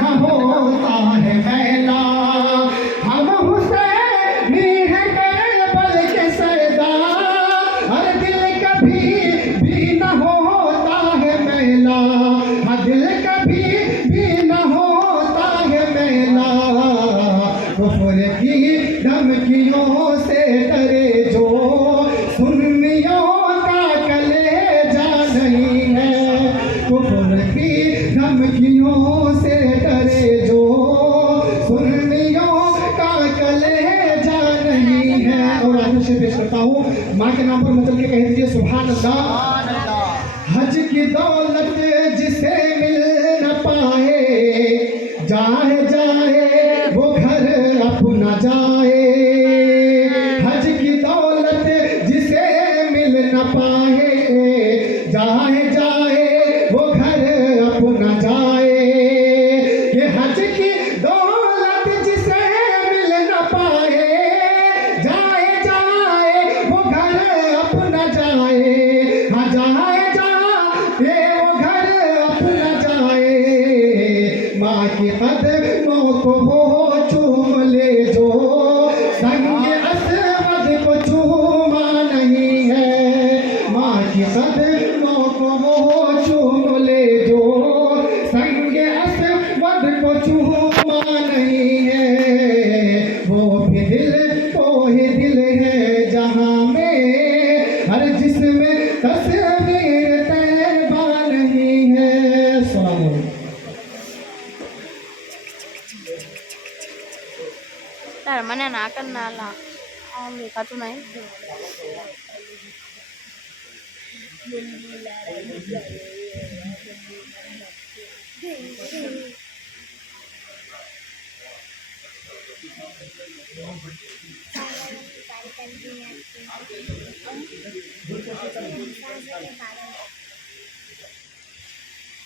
نہ ہوتا ہے میلا ہم حسینی ہیں کربل کے سردار ہر دل کبھی بھی نہ ہوتا ہے میلا ہر دل کبھی بھی نہ ہوتا ہے میلا کفر کی دھمکیوں سے ڈرے جو سنیوں کا کلیجہ نہیں ہے کفر کی دھمکیوں سے ڈرے جو سنیوں کا کلیجہ نہیں ہے اور آج سے پیش کرتا ہوں ماں کے نام پر مچل کے کہہ دیجئے سبحان اللہ حج کی دولت جسے مل نہ پائے جائے جائے وہ گھر اپنا جائے حج کی دولت جسے مل نہ پائے جائے جائے وہ گھر اپنا جائے کہ حج کی دولت جسے مل نہ پائے جائے جائے وہ گھر اپنا جائے ہاں جائے جائے وہ گھر اپنا جائے ماں کی قدموں کو وہ چوم لے جو سنگ اسود کو چوما نہیں ہے ماں کی قدموں کو وہ چوم لے جو سنگ اسود کو چوما نہیں ہے وہ بھی دل کو ہی دل ہے جہاں میں ہر جسم تصویر طیبہ نہیں ہے السلام علیکم Ntar mana nak kenal lah. Oh, mereka tuh naik.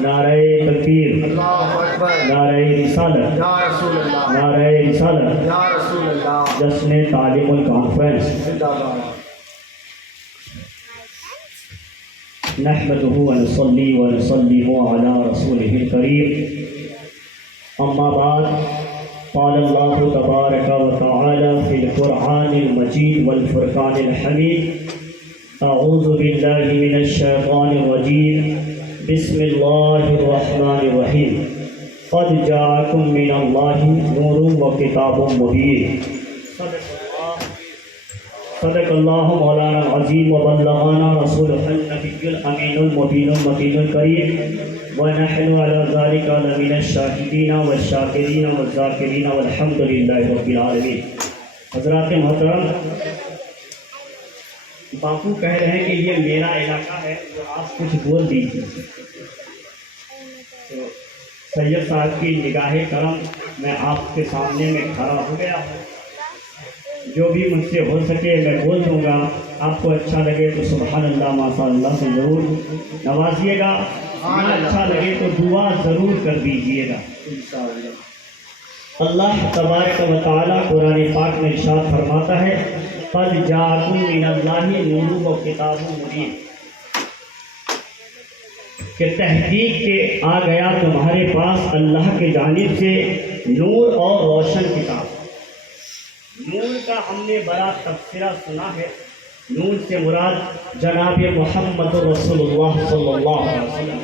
نعرہ تکبیر نعرہ رسالت یا رسول اللہ نعرہ رسالت یا رسول اللہ جشن تعلیم الکانفرنس زندہ باد نحمده ونصلي ونسلم على رسوله الكريم اما بعد قال الله تبارك وتعالى في القرآن المجيد والفرقان الحميد اعوذ بالله من الشيطان الرجيم بسم الله الرحمن الرحيم قد جاءكم من الله نور وكتاب مبين صدق اللہ مولانا العظیم وبلغنا رسولہ النبی الامین المبین المکین الکریم ونحن علی ذلک لمن الشاہدین والشاکرین والذاکرین والحمد للہ رب العالمین. حضرات محترم، باپو کہہ رہے ہیں کہ یہ میرا علاقہ ہے تو آپ کچھ بول دیجیے. تو سید صاحب کی نگاہ کرم میں آپ کے سامنے میں کھڑا ہو گیا ہوں. جو بھی مجھ سے ہو سکے میں بول دوں گا. آپ کو اچھا لگے تو سبحان اللہ ماشاء اللہ سے ضرور نوازیے گا، نہ اچھا لگے تو دعا ضرور کر دیجیے گا. اللہ تبارک و تعالیٰ قرآن پاک میں ارشاد فرماتا ہے قد جاءکم من اللہ نور و کتاب مبین، کہ تحقیق کے آ گیا تمہارے پاس اللہ کے جانب سے نور اور روشن کتاب. نور کا ہم نے بڑا تبصرہ سنا ہے. نور سے مراد جناب محمد رسول اللہ صلی اللہ علیہ وسلم،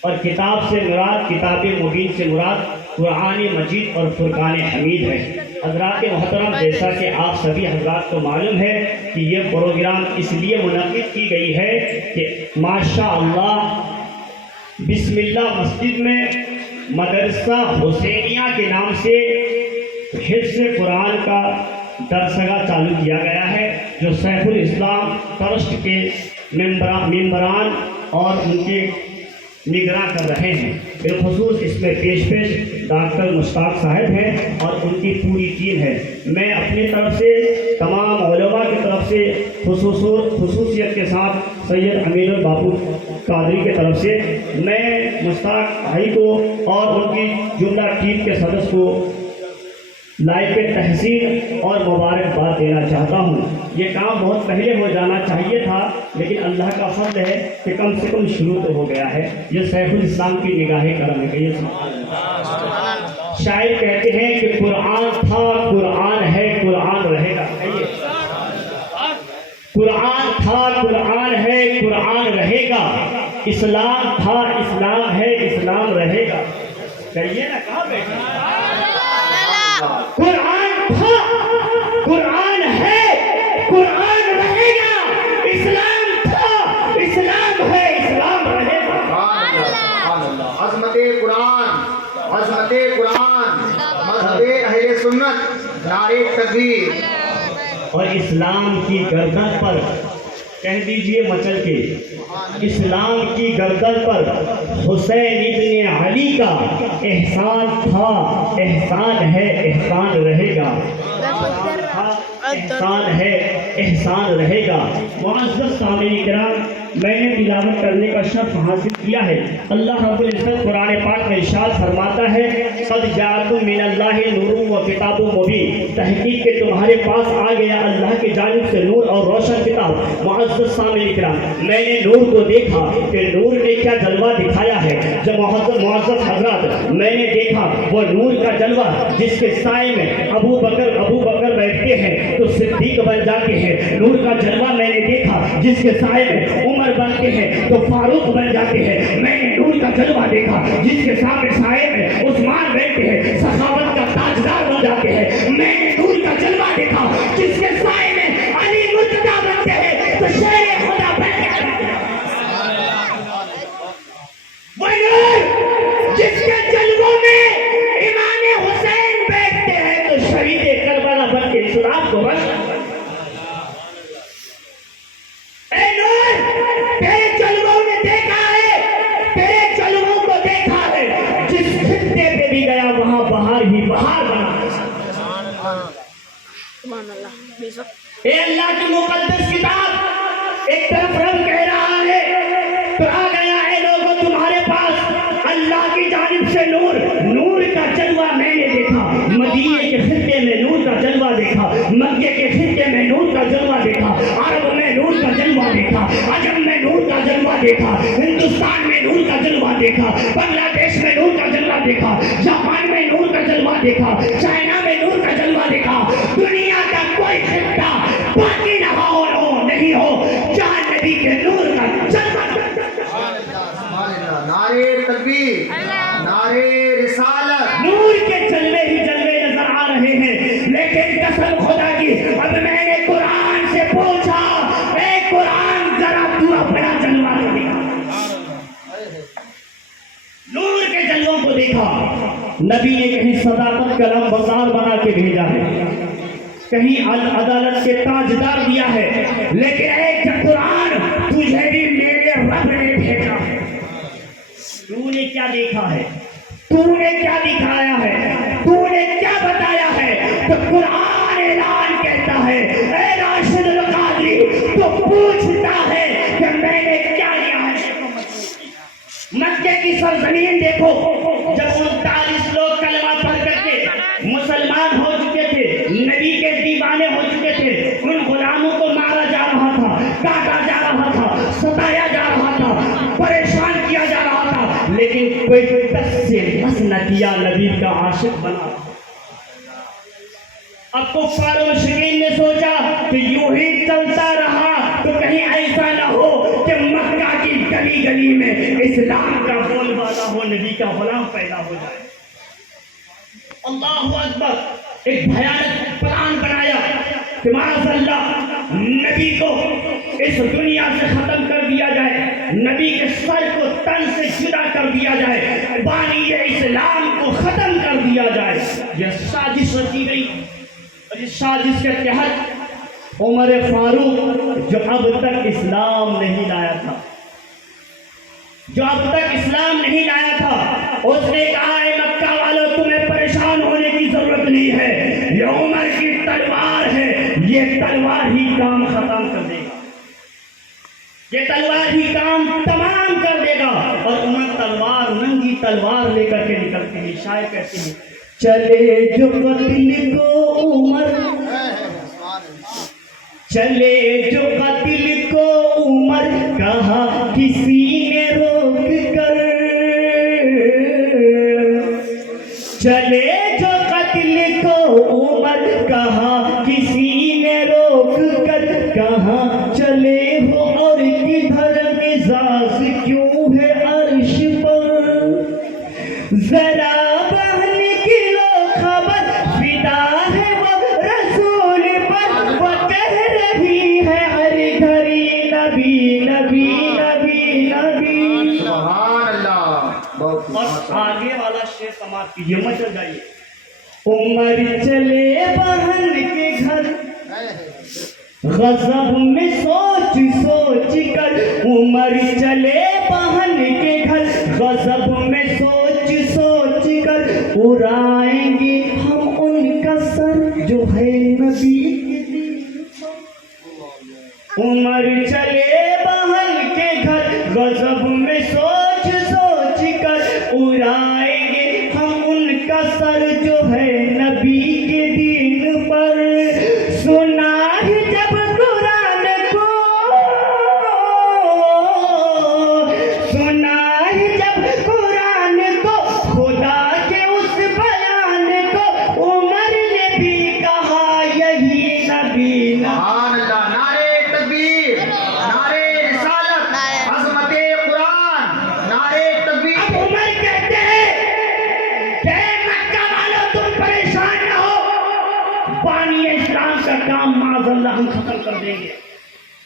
اور کتاب سے مراد کتاب مبین سے مراد قرآن مجید اور فرقان حمید ہے. حضرات محترم، جیسا کہ آپ سبھی حضرات کو معلوم ہے کہ یہ پروگرام اس لیے منعقد کی گئی ہے کہ ماشاء اللہ بسم اللہ مسجد میں مدرسہ حسینیہ کے نام سے حفظ قرآن کا درسگاہ چالو کیا گیا ہے، جو سیف الاسلام ٹرسٹ کے ممبران اور ان کے نگراں کر رہے ہیں۔ بالخصوص اس میں پیش ڈاکٹر مشتاق صاحب ہیں اور ان کی پوری ٹیم ہے۔ میں اپنی طرف سے تمام علماء کی طرف سے خصوصیت کے ساتھ سید امین الباپو قادری کی طرف سے میں مشتاق بھائی کو اور ان کی جملہ ٹیم کے سدس کو لائق تحسین اور مبارکباد دینا چاہتا ہوں۔ یہ کام بہت پہلے ہو جانا چاہیے تھا، لیکن اللہ کا فضل ہے کہ کم سے کم شروع تو ہو گیا ہے۔ یہ سیف الاسلام کی نگاہ کرم ہے۔ یہ شاعر کہتے ہیں کہ قرآن تھا، قرآن ہے، قرآن رہے گا۔ قرآن تھا، قرآن ہے، قرآن رہے گا۔ اسلام تھا، اسلام ہے، اسلام رہے گا۔ کہیے نا، کہاں بیٹھے؟ قرآن تھا، قرآن ہے، قرآن رہے گا۔ اسلام تھا، اسلام ہے، اسلام رہے گا۔ عظمت قرآن، عظمت قرآن، مذہب اہل سنت، نعرہ تکبیر۔ اور اسلام کی گردن پر کہہ دیجئے مچل کے، اسلام کی گردن پر حسین ابن علی کا احسان تھا، احسان ہے، احسان رہے گا۔ احسان ہے، احسان رہے گا۔ معزز سامعین کرام، میں نے تلاوت کرنے کا شرف حاصل کیا ہے۔ اللہ رب العزت قرآن پاک میں ارشاد فرماتا ہے، قد جاءکم من اللہ نور و کتاب مبین، تحقیق کہ تمہارے پاس آ گیا اللہ کی جانب سے نور اور روشن کتاب۔ معزز سامعین کرام، میں نے نور کو دیکھا کہ نور نے کیا جلوہ دکھایا ہے۔ جب معزز حضرات، میں نے دیکھا وہ نور کا جلوہ جس کے سائے میں ابو بکر بیٹھتے ہیں تو صدیق بن جاتے ہیں۔ نور کا جلوہ میں نے دیکھا جس کے سائے میں عمر بنتے ہیں تو فاروق بن جاتے ہیں۔ میں نے نور کا جلوہ دیکھا جس کے سائے میں عثمان بیٹھتے ہیں، سخاوت کا تاجدار بن جاتے ہیں۔ میں نے نور کا جلوہ دیکھا جس کے سائے میں علی مرتضیٰ بنتے ہیں تو شیر خدا بن جاتے ہیں۔ وہ نور جس کے جلووں میں امام حسین بیٹھتے ہیں تو شہید کربلا بن کے اسلام کو بن۔ اے نور، تیرے جلووں نے دیکھا ہے، تیرے جلووں کو دیکھا ہے، جس خطے پہ بھی گیا وہاں بہار ہی بہار بنا۔ سبحان اللہ۔ اے اللہ کی مقدس کتاب، ایک طرف رب کہہ رہا ہے تو آ گیا اے لوگوں تمہارے پاس اللہ کی جانب سے نور، نور کا جلوہ میں نے دیکھا۔ مدینے کے خطے میں نور کا جلوہ دیکھا، مکے کے خطے میں نور کا جلوہ دیکھا، عرب میں نور کا جلوہ دیکھا، عجم میں نور کا جلوہ دیکھا، ہندوستان میں نور کا جلوہ دیکھا، بنگلہ دیش میں نور کا جلوہ دیکھا، جاپان میں نور کا جلوہ دیکھا، چائنا میں نور کا جلوہ دیکھا۔ دنیا کا کوئی خطہ باقی نہ ہو نہیں ہو جہاں نبی کے نور کا جلوہ۔ نعرہ تکبیر، نعرہ رسالت۔ نور کے جلوے ہی جلوے نظر آ رہے ہیں، لیکن قسم خدا کی اب میں نے قرآن سے پوچھا، اے قرآن ذرا تو اپنا جلوہ تو دکھا۔ نور کے جلووں کو دیکھا۔ نبی نے کہیں صداقت کا لمبردار بنا کے بھیجا ہے، کہیں عدالت کے تاجدار دیا ہے، لیکن اے قرآن تجھے بھی میرے رب نے بھیجا ہے۔ تو نے کیا دیکھا ہے، تو نے کیا دکھایا ہے، تو نے کیا بتایا ہے؟ تو قرآن اعلان کہتا ہے، اے راشد القادری تو پوچھتا ہے کہ میں نے کیا لیا ہے۔ مکے کی سرزمین دیکھو، جب 39 لوگ کلمہ پڑھ کر کے مسلمان ہو چکے تھے، نبی کے دیوانے ہو چکے تھے، ان غلاموں کو مارا جا رہا تھا، کاٹا جا رہا تھا، ستایا جا رہا تھا، پریشان کیا جا رہا تھا، لیکن کوئی دس سے بس نہ کیا، نبی کا عاشق بنا۔ اب کفار و مشرکین نے سوچا کہ یوں ہی چلتا رہا تو کہیں ایسا نہ ہو کہ مکہ کی گلی گلی میں اسلام کا بول بالا ہو، نبی کا غلام پیدا ہو جائے۔ اللہ اکبر، ایک بھیانک پلان بنایا کہ معاذ اللہ نبی کو اس دنیا سے ختم کر دیا جائے، نبی کے سر کو تن سے جدا کر دیا جائے، بانی اسلام کو ختم کر دیا جائے۔ یہ سازش رچی گئی، اور اس سازش کے تحت عمر فاروق جو اب تک اسلام نہیں لایا تھا، جو اب تک اسلام نہیں لایا تھا، اس نے کہا اے مکہ والوں تمہیں پریشان ہونے کی ضرورت نہیں ہے، یہ عمر کی تلوار ہے، یہ تلوار ہی کام ختم کر دے گا، یہ تلوار ہی کام تمام کر دے گا۔ اور عمر تلوار، ننگی تلوار لے کر کے نکلتے ہیں۔ شاعر کہتے ہیں چلے جو قتل کو عمر، چلے جو قتل کو عمر، کہا کسی نے روک کر، چلے جو قتل کو عمر، کہا کسی نے روک کر، کہاں چلے ہو اور کدھر مزاج کیوں ہے عرش پر، ذرا بہن کی لو خبر، فدا ہے وہ رسول پر، وہ کہہ رہی ہے ہر گھڑی نبی نبی نبی نبی۔ سبحان اللہ، بہت اور آگے والا شعر سماعت کیجیے، مت چل جائیے۔ عمر چلے بہن کے گھر، غضب میں سوچ سوچ کر، عمر چلے بہن کے گھر، غضب میں سوچ سوچ کر، اڑائیں گے ہم ان کا سر جو ہے نبی کے دین پر۔ عمر چلے بہن کے گھر، غضب میں سوچ سوچ کر، اڑائیں گے ہم ان کا سر جو ہے نبی کے دین پر۔ سنا ہے جب قرآن کو، سنا ہے جب قرآن کو، خدا کے اس بیان کو، عمر نے بھی کہا یہی نبی نبی۔ سبحان اللہ، نعرے تکبیر، نعرے رسالت، عظمت قرآن، نعرے تکبیر۔ اب عمر کہتے ہیں کہ مکہ والوں تم پریشان نہ ہو، بانی اسلام کا کام معاذ اللہ ہم ختم کر دیں گے،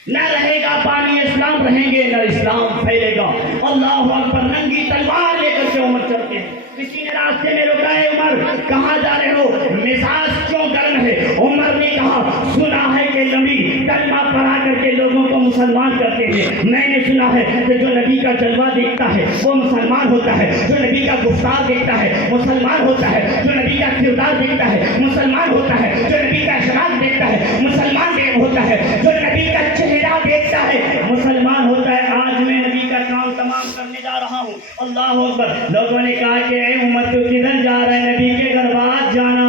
نہ رہے گا بانی اسلام رہیں گے، نہ اسلام پھیلے گا۔ اللہ اکبر، ننگی تلوار لے کر کے عمر چلتے ہیں۔ کسی نے راستے میں روکا ہے، عمر کہاں جا رہے ہو، مزاج کیوں گرم ہے؟ عمر نے کہا سنا ہے کہ نبی کلمہ پڑھا کر کے لوگوں کو مسلمان کرتے ہیں، میں نے سنا ہے کہ جو نبی کا جلوہ دیکھتا ہے وہ مسلمان ہوتا ہے، جو نبی کا گفتار دیکھتا ہے مسلمان ہوتا ہے، جو نبی کا کردار دیکھتا ہے مسلمان ہوتا ہے، جو نبی کا اخلاق دیکھتا ہے مسلمان ہوتا ہے، جو نبی کا چہرہ دیکھتا ہے مسلمان ہوتا ہے۔ آج میں نبی کا کام تمام کرنے جا رہا ہوں۔ اللہ اکبر۔ لوگوں نے کہا کہ اے عمر تو کدھر جا رہا ہے؟ نبی کے گھر بات جانا،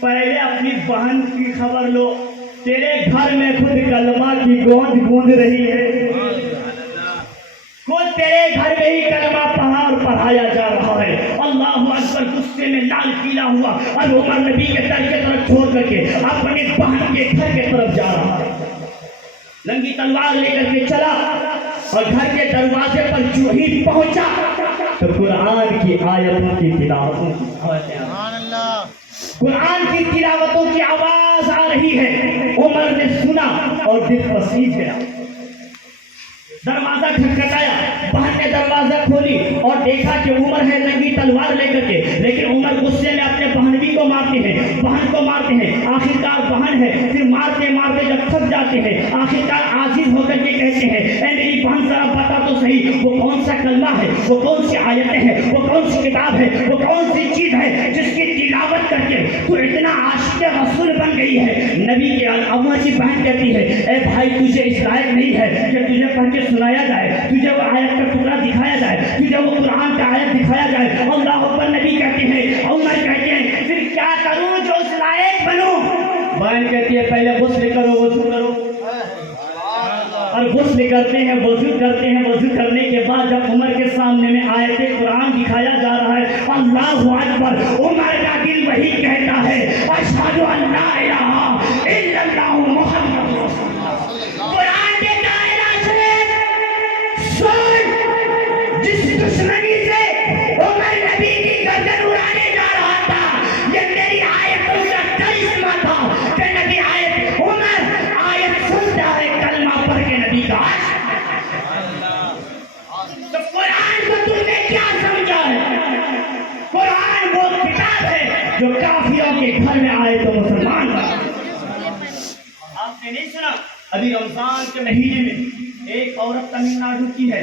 پہلے اپنی بہن کی خبر لو، تیرے گھر میں خود کلمہ کی گونج گونج رہی ہے، خود تیرے گھر میں ہی کلمہ پڑھایا جا رہا ہے۔ اللہ اکبر۔ غصے میں لال پیلا ہوا اور عمر نبی کے در کے طرف چھوڑ کر کے اپنی بہن کے گھر کے طرف جا رہا ہے، ننگی تلوار لے کر کے چلا، اور گھر کے دروازے پر جو ہی پہنچا تو قرآن کی آیتوں کی تلاوتوں کی قرآن کی تلاوتوں کی آواز آ رہی ہے۔ عمر نے سنا اور دل پسیج گیا، دروازہ کھٹکھٹایا، بہن نے دروازہ کھولی اور دیکھا کہ عمر ہے ننگی تلوار لے کر کے، لیکن عمر غصے میں اپنے بہنوی کو مارتے ہیں، بہن کو مارتے ہیں، آخرکار بہن ہے، پھر مارتے مارتے جب تھک جاتے ہیں آخرکار عاجز ہو کر کے کہتے ہیں اے میری بہن ذرا بتا تو صحیح وہ کون سا کلمہ ہے، وہ کون سی آیتیں ہیں، وہ کون سی کتاب ہے، وہ کون سی چیز ہے جس کی تلاوت کر کے تو اتنا عاشق رسول بن گئی ہے۔ نبی کے عمر کی بہن کہتی ہے اے بھائی تجھے اس لائق نہیں ہے کہ تجھے پڑھ کے سنایا جائے، تجھے وہ آیت کا ٹکڑا دکھایا جائے، تجھے وہ قرآن کا آیت دکھایا جائے۔ اللہ اکبر۔ نبی کہتے ہیں، عمر کہتے ہیں پھر کیا کروں جو اس لائق بنوں؟ بہن کہتی ہے پہلے غسل کرو، وضو کرو، اور غسل کرتے ہیں، وضو کرتے ہیں، وضو کرنے کے بعد جب عمر کے سامنے میں آیت قرآن دکھایا جا رہا ہے، اللہ اکبر، عمر کا دل وہی کہتا ہے اشہد ان لا الہ الا اللہ محمد رسول اللہ۔ قرآن کے دائرہ سے سن، جس دشمنی سے عمر نبی کی گردن اڑانے جا رہا تھا، یہ میری آیتوں کا کرشمہ تھا کہ نبی آیت عمر آیت سنتا ہے، کلمہ پڑھ کے نبی کا عاشق۔ تو قرآن کو تم نے کیا سمجھا ہے؟ قرآن وہ کتاب ہے جو کافروں کے گھر میں آئے تو مسلمان بنا۔ آپ نے نہیں سنا ابھی رمضان کے مہینے میں ایک عورت تمل ناڈو کی ہے،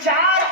4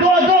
2-2,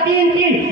3-3,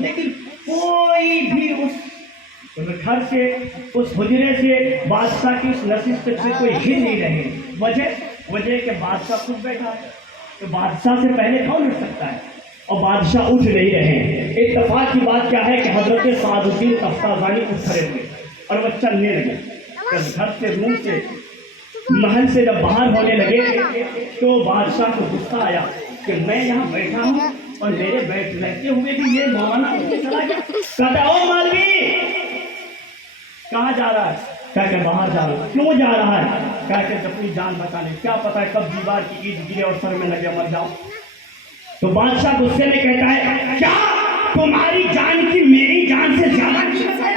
لیکن کوئی بھی اس گھر سے اس حجرے سے بادشاہ کی اس نشست سے کوئی ہل نہیں رہے. وجہ کہ بادشاہ خود بیٹھا ہے. تو بادشاہ سے پہلے کون اٹھ سکتا ہے؟ اور بادشاہ اٹھ نہیں رہے. اتفاق کی بات کیا ہے کہ حضرت سعد الدین تفتازانی اٹھ کھڑے ہوئے اور وہ چلنے لگے. جب گھر سے منہ سے محل سے جب باہر ہونے لگے تو بادشاہ کو غصہ آیا کہ میں یہاں بیٹھا ہوں اور میرے بیٹھتے ہوئے بھی یہ مولانا چلا گیا. کہتا او مولوی کہاں جا رہا ہے؟ کہا کہ باہر جا رہا ہے. کیوں جا رہا ہے؟ کہا کہ اپنی جان بچانے. کیا پتا ہے کب دیوار کی اینٹ گرے اور سر میں لگے مر جاؤ. تو بادشاہ غصے میں کہتا ہے کیا تمہاری جان کی میری جان سے زیادہ قیمت ہے؟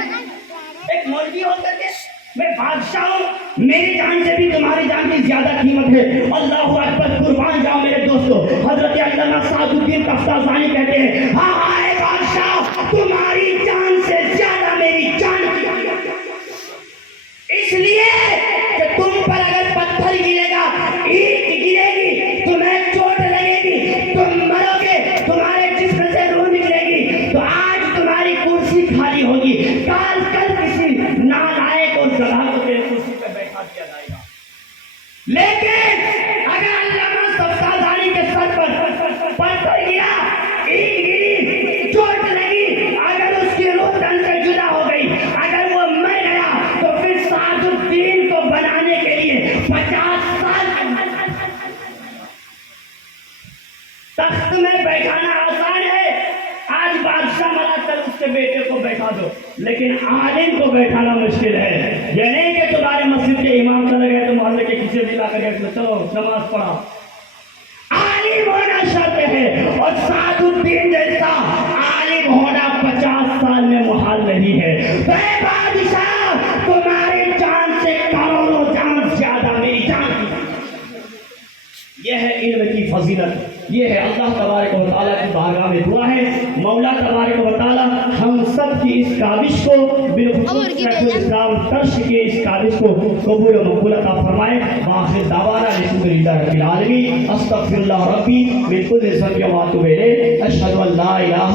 ایک مولوی ہو کر کے میں بادشاہ ہوں, میری جان سے بھی تمہاری جان کی زیادہ قیمت ہے. اللہ اکبر, قربان جاؤ میرے دوستو. حضرت علامہ سعد الدین تفتازانی کہتے ہیں ہاں اے بادشاہ تمہاری جان سے زیادہ میری جان کی قیمت ہے. اس لیے کہ تم پر اگر پتھر گرے گا, اینٹ گرے گی, تمہیں چوٹ لگے گی, تم مرو گے, تمہارے جسم سے روح نکلے گی, تو آج تمہاری کرسی خالی ہوگی, کل کسی نالائق اور گدھا کو تیری کرسی پہ بیٹھا دیا جائے گا. لیکن اگر علامہ تفتازانی کے سر پر پتھر گرا, اینٹ گری, چوٹ لگی, اگر اس کی روح تن سے جدا ہو گئی, اگر وہ مر گیا, تو پھر سعد الدین کو بنانے کے لیے 50 سال تخت میں بیٹھانا آسان ہے. آج بادشاہ مرا, کل اس کے بیٹے کو بیٹھا دو, لیکن عالم کو بیٹھانا مشکل ہے. یہ نہیں کہ تمہارے مسجد کے امام چلے گئے تو محلے کے کسی بھی لا کر گئے چلو نماز پڑھا. عالم ہونا شرط ہے, اور سعد الدین جیسا عالم ہونا 50 سال میں محال نہیں ہے. اے بادشاہ تمہاری جان سے کروڑوں جان زیادہ میری جان کی. یہ ہے علم کی فضیلت, یہ ہے اللہ تبارک و تعالیٰ کی بارگاہ میں دعا ہے. مولا تبارک و تعالیٰ ہم سب کی اس کاوش کو بالخصوص شیخ الاسلام ترش کی اس کاوش کو قبول و مقبول عطا فرمائے. وآخر دعوانا الحمدللہ رب العالمین. استغفر اللہ ربی من کل ذنب واتوب الیہ. اشہد ان لا الہ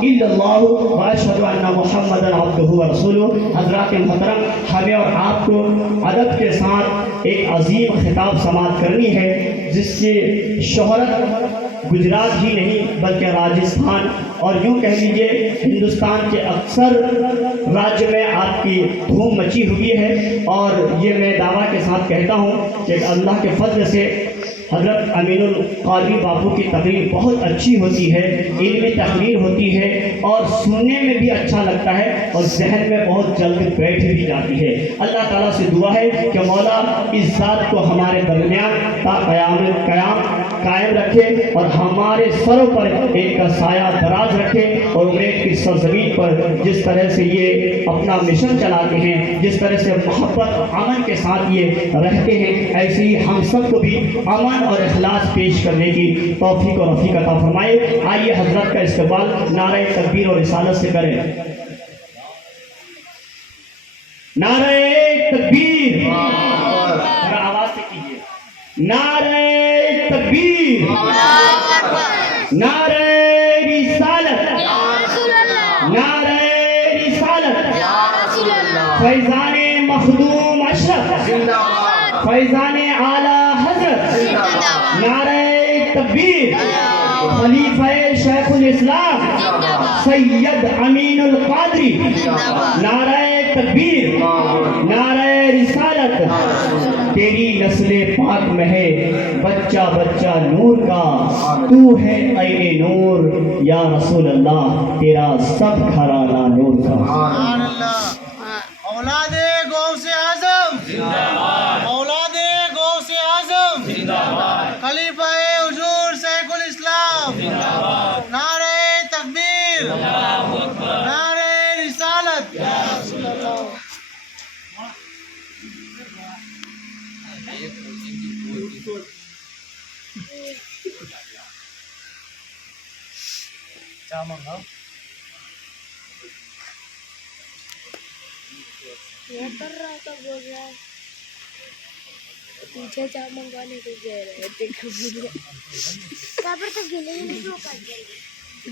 الا اللہ واشہد ان محمدا عبدہ ورسولہ. حضرات محترم, ہمیں اور آپ کو ادب کے ساتھ ایک عظیم خطاب سماعت کرنی ہے جس کی شہرت گجرات ہی نہیں بلکہ راجستھان اور یوں کہہ لیجیے ہندوستان کے اکثر راجیہ میں آپ کی دھوم مچی ہوئی ہے. اور یہ میں دعویٰ کے ساتھ کہتا ہوں کہ اللہ کے فضل سے حضرت امین القادری باپو کی تقریر بہت اچھی ہوتی ہے, علمی تقریر ہوتی ہے, اور سننے میں بھی اچھا لگتا ہے اور ذہن میں بہت جلد بیٹھ بھی جاتی ہے. اللہ تعالیٰ سے دعا ہے کہ مولا اس ذات کو ہمارے درمیان تا قائم رکھے اور ہمارے سروں پر ایک کا سایہ دراز رکھے, اور ایک کی سرزمین پر جس طرح سے یہ اپنا مشن چلاتے ہیں, جس طرح سے محبت امن کے ساتھ یہ رہتے ہیں, ایسے ہی ہم سب کو بھی امن اور اخلاص پیش کرنے کی توفیق اور رفیق عطا فرمائے. آئیے حضرت کا استقبال نعرہ تکبیر اور رسالت سے کریں. نعرہ تکبیر, آواز سے کیجیے. نعرہ تکبیر, نعرہ رسالت, نعرہ رسالت. فیضان مخدوم اشرف, فیضان اعلی حضرت, نعرہ تکبیر. خلیفہ شیخ الاسلام سید امین القادری, نعرہ تکبیر, نعرہ رسالت. تیری نسل پاک میں ہے بچہ بچہ نور کا, تو ہے عین نور یا رسول اللہ, تیرا سب گھرانہ نور کا. اولاد غوث اعظم زندہ باد, اولاد غوث اعظم زندہ باد, خلیفہ حضور شیخ الاسلام زندہ باد. نعرہ تکبیر, اللہ اکبر, نعرہ رسالت, یا رسول اللہ. کیا منگاؤ؟ وہ کر رہا تھا, بول رہا ہے پیچھے چا منگوانے کو کہہ رہے تھے. کہاں پر تو گلے ہی نہیں ہو پاتے.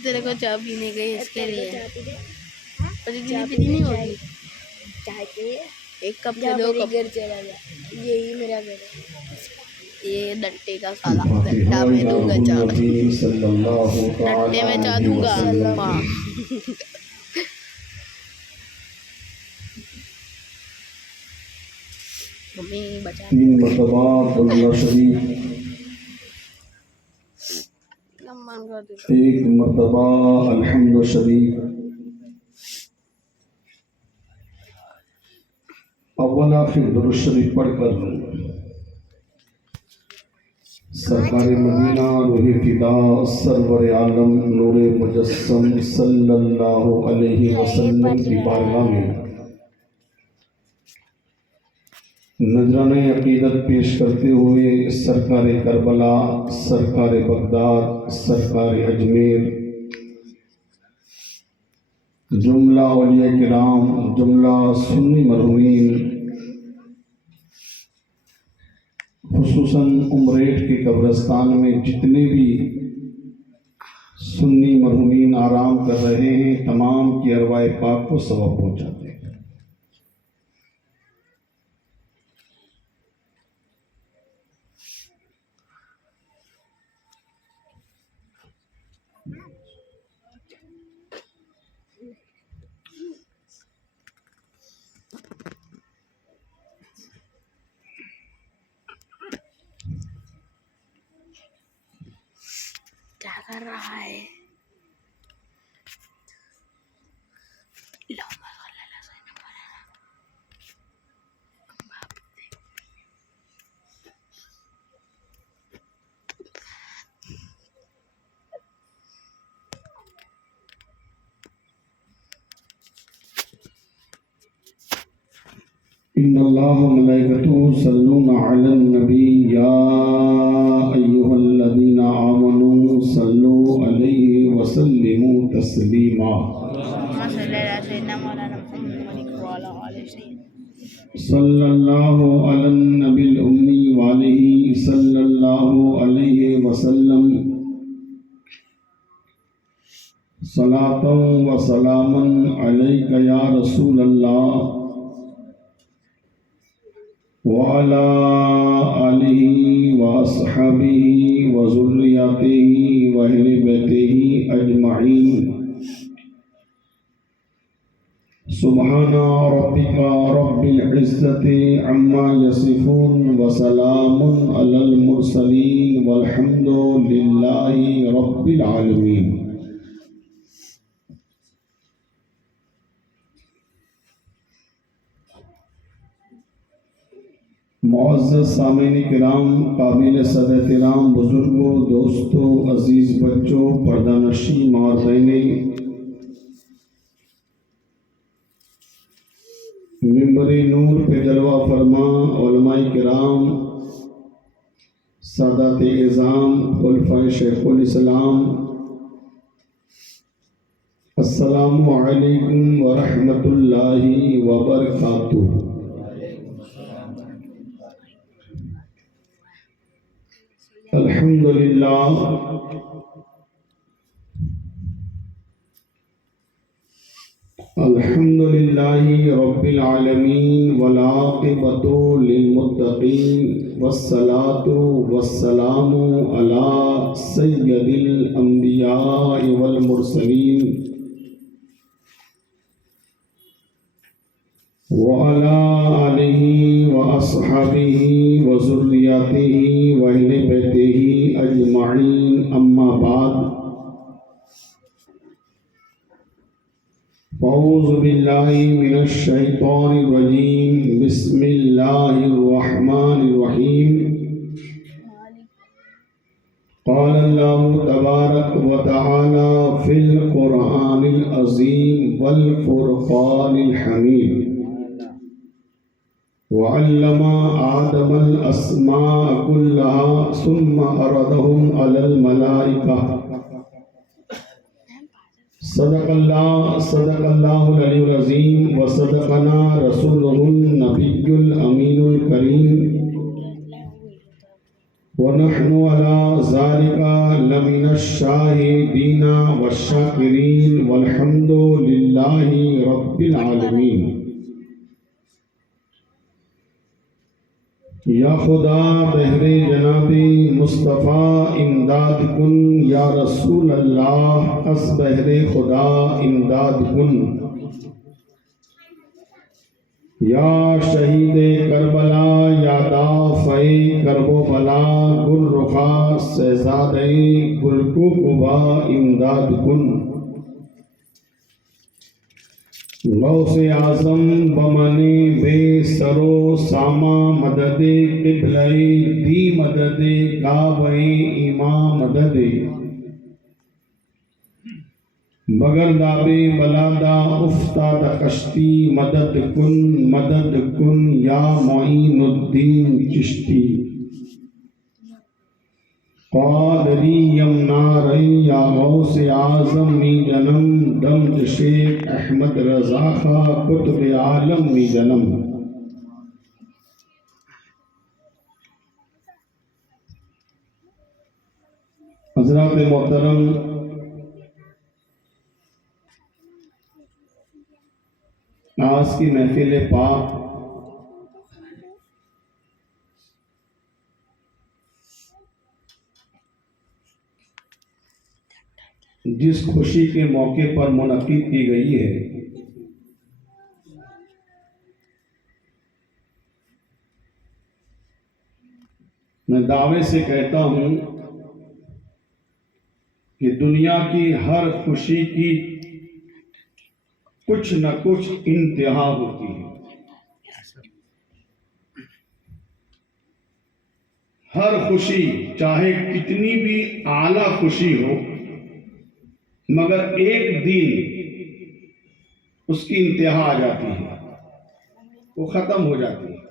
تیرے کو چائے پینے گئی اس کے لیے جتنی پینی نہیں ہوگی ایک کپ سے 2 کپ چلا جا یہی میرا گھر ہے یہ ڈنٹے کا سالہ ڈنٹا میں دوں گا چائے ڈنٹے میں چائے دوں گا ہاں ممی بچا 3 مرتبہ اللہ شریف، من کر دے 1 مرتبہ الحمد شریف. اول آخر درود شریف پڑھ کر سرکار مدینہ روح فدا سرور عالم نور مجسم صلی اللہ علیہ وسلم کی بارگاہ میں نذرانِ عقیدت پیش کرتے ہوئے سرکار کربلا، سرکار بغداد، سرکار اجمیر، جملہ اولیاء کرام، جملہ سنی مرحومین، خصوصاً امریٹ کے قبرستان میں جتنے بھی سنی مرحومین آرام کر رہے ہیں تمام کی ارواح پاک کو ثواب پہنچاتے ہیں. کیا کر رہا ہے ان اللہ و ملائکتہ یصلون علی النبی یا ایھا الذین آمنوا صلوا علیہ وسلموا تسلیما. صلی اللہ علی النبی الامی وآلہ صلی اللہ علیہ وسلم صلاۃ و سلاما علیک یا رسول اللہ وعلى آلہ وأصحابہ وذریاتہ وأہل بیتہ اجمعین. سبحان ربک رب العزة عما یصفون وسلام علی المرسلین والحمد للہ رب العالمین. معزز سامعین کرام، قابل صد احترام بزرگوں، دوستوں، عزیز بچوں، پردہ نشین ماں اور بہنیں، ممبر نور پہ جلوہ فرما علماء کرام، سادات اعظام، خلفائے شیخ الاسلام، السلام علیکم ورحمۃ اللہ وبرکاتہ. الحمدللہ رب العالمین والعاقبۃ للمتقین والصلاۃ والسلام علی سید الانبیاء والمرسلین وعلى آلہ وأصحابہ وذریاتہ وأہل بیتہ اجمعین. اما بعد، اعوذ باللہ من الشیطان الرجیم، بسم اللہ الرحمن الرحیم. قال اللہ تبارک وتعالی فی القرآن العظیم والفرقان الحمید. وعلم آدم الأسماء كلها ثم عرضهم على الملائكة. صدق الله العلي العظيم وصدقنا رسوله النبي الأمين الكريم ونحن على ذلك لمن الشاهدين والشاكرين والحمد لله رب العالمين. یا خدا بہر جناب مصطفیٰ امداد کن، یا رسول اللہ از بہر خدا امداد کن. یا شہید کربلا، یا دافع کرب و بلا، گل رخا شہزادہ گل کوکبہ امداد کن. غوث اعظم بمن بے سرو ساما مدد قبلہ دی مدد کعبہ ایماں مدد. بغیر دابے بلادا افتاد کشتی مدد کن یا معین الدین چشتی. قادری یمنا یا غوث اعظم می جنم، دمج شیخ احمد رضا خاں قطب عالم می جنم. حضرات محترم، آج کی محفل پاک جس خوشی کے موقع پر منعقد کی گئی ہے، میں دعوے سے کہتا ہوں کہ دنیا کی ہر خوشی کی کچھ نہ کچھ انتہا ہوتی ہے. ہر خوشی چاہے کتنی بھی اعلیٰ خوشی ہو، مگر ایک دن اس کی انتہا آ جاتی ہے، وہ ختم ہو جاتی ہے،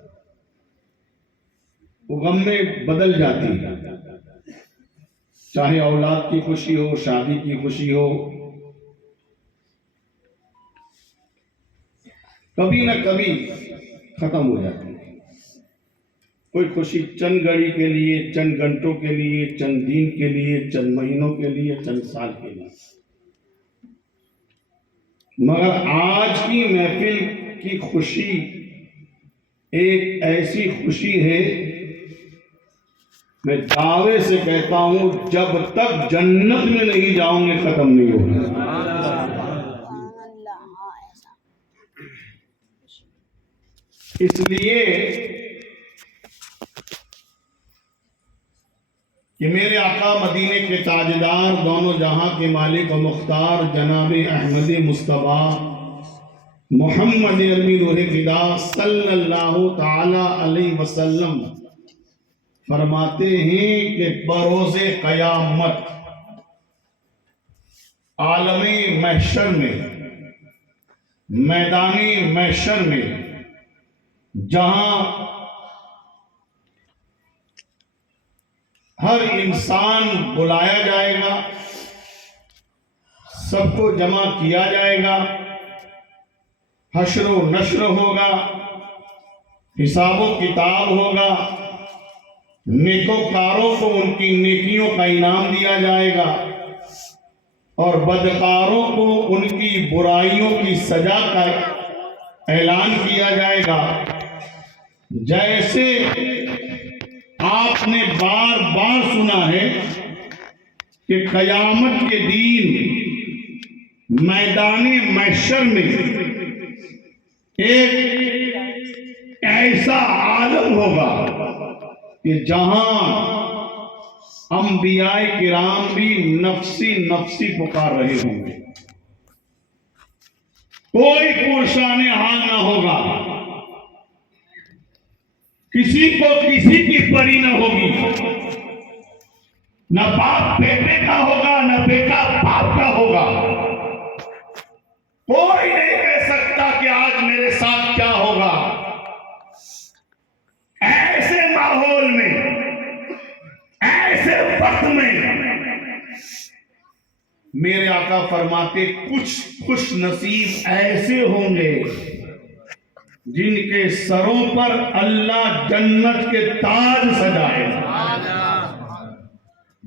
وہ غم میں بدل جاتی ہے. چاہے اولاد کی خوشی ہو، شادی کی خوشی ہو، کبھی نہ کبھی ختم ہو جاتی ہے. کوئی خوشی چند گھڑی کے لیے، چند گھنٹوں کے لیے، چند دن کے لیے، چند مہینوں کے لیے، چند سال کے لیے. مگر آج کی محفل کی خوشی ایک ایسی خوشی ہے، میں دعوے سے کہتا ہوں جب تک جنت میں نہیں جاؤں گے ختم نہیں ہوگی. اس لیے کہ میرے آقا مدینے کے تاجدار، دونوں جہاں کے مالک و مختار جناب احمد مصطفیٰ محمد عربی روح فدا صلی اللہ تعالی علیہ وسلم فرماتے ہیں کہ بروز قیامت عالم محشر میں، میدان محشر میں، جہاں ہر انسان بلایا جائے گا، سب کو جمع کیا جائے گا، حشر و نشر ہوگا، حساب و کتاب ہوگا، نیکوکاروں کو ان کی نیکیوں کا انعام دیا جائے گا اور بدکاروں کو ان کی برائیوں کی سزا کا اعلان کیا جائے گا. جیسے آپ نے بار بار سنا ہے کہ قیامت کے دن میدان محشر میں ایک ایسا عالم ہوگا کہ جہاں انبیاء کرام بھی نفسی نفسی پکار رہے ہوں گے، کوئی پرشان حال نہ ہوگا، کسی کو کسی کی پری نہ ہوگی، نہ باپ بیٹے کا ہوگا، نہ بیٹا باپ کا ہوگا. کوئی نہیں کہہ سکتا کہ آج میرے ساتھ کیا ہوگا. ایسے ماحول میں، ایسے وقت میں میرے آقا فرماتے کچھ خوش نصیب ایسے ہوں گے جن کے سروں پر اللہ جنت کے تاج سجائے گا.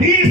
30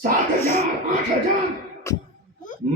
7,000 8,000।